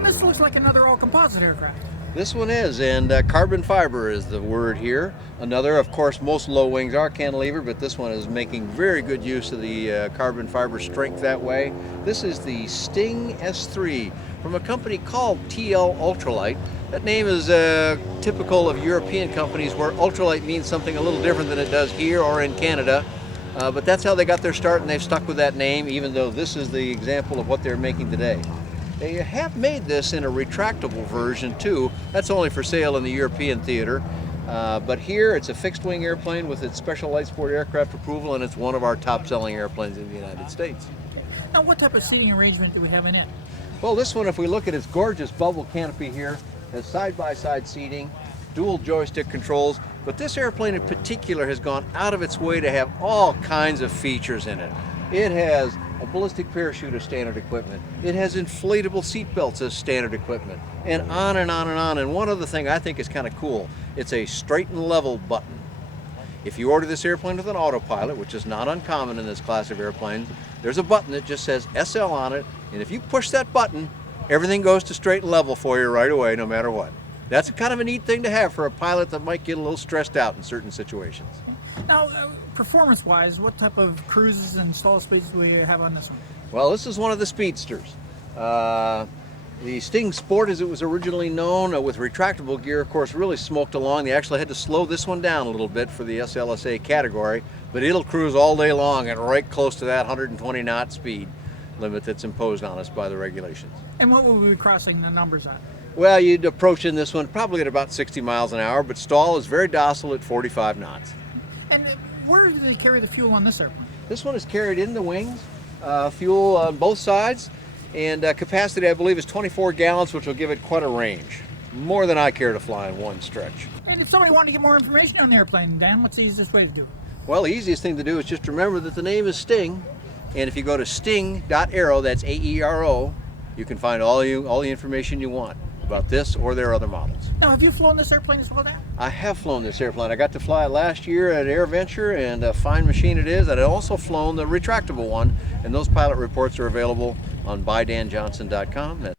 And this looks like another all-composite aircraft. This one is, and carbon fiber is the word here. Another, of course, most low wings are cantilever, but this one is making very good use of the carbon fiber strength that way. This is the Sting S3 from a company called TL Ultralight. That name is typical of European companies where ultralight means something a little different than it does here or in Canada. But that's how they got their start, and they've stuck with that name, even though this is the example of what they're making today. They have made this in a retractable version too. That's only for sale in the European theater. But here it's a fixed wing airplane with its special light sport aircraft approval, and it's one of our top selling airplanes in the United States. Now, what type of seating arrangement do we have in it? Well, this one, if we look at its gorgeous bubble canopy here, has side-by-side seating, dual joystick controls, but this airplane in particular has gone out of its way to have all kinds of features in it. It has a ballistic parachute as standard equipment. It has inflatable seat belts as standard equipment, and on and on and on. And one other thing I think is kind of cool, it's a straight and level button. If you order this airplane with an autopilot, which is not uncommon in this class of airplanes, there's a button that just says SL on it, and if you push that button, everything goes to straight and level for you right away, no matter what. That's kind of a neat thing to have for a pilot that might get a little stressed out in certain situations. Now, performance-wise, what type of cruises and stall speeds do we have on this one? Well, this is one of the speedsters. The Sting Sport, as it was originally known, with retractable gear, of course, really smoked along. They actually had to slow this one down a little bit for the SLSA category, but it'll cruise all day long and right close to that 120 knot speed limit that's imposed on us by the regulations. And what will we be crossing the numbers on? Well, you'd approach in this one probably at about 60 miles an hour, but stall is very docile at 45 knots. And where do they carry the fuel on this airplane? This one is carried in the wings, fuel on both sides, and capacity I believe is 24 gallons, which will give it quite a range. More than I care to fly in one stretch. And if somebody wanted to get more information on the airplane, Dan, what's the easiest way to do it? Well, the easiest thing to do is just remember that the name is Sting, and if you go to sting.aero, that's AERO, you can find all the information you want about this or their other models. Now, have you flown this airplane as well, Dan? I have flown this airplane. I got to fly it last year at AirVenture, and a fine machine it is. And I've also flown the retractable one, and those pilot reports are available on BuyDanJohnson.com.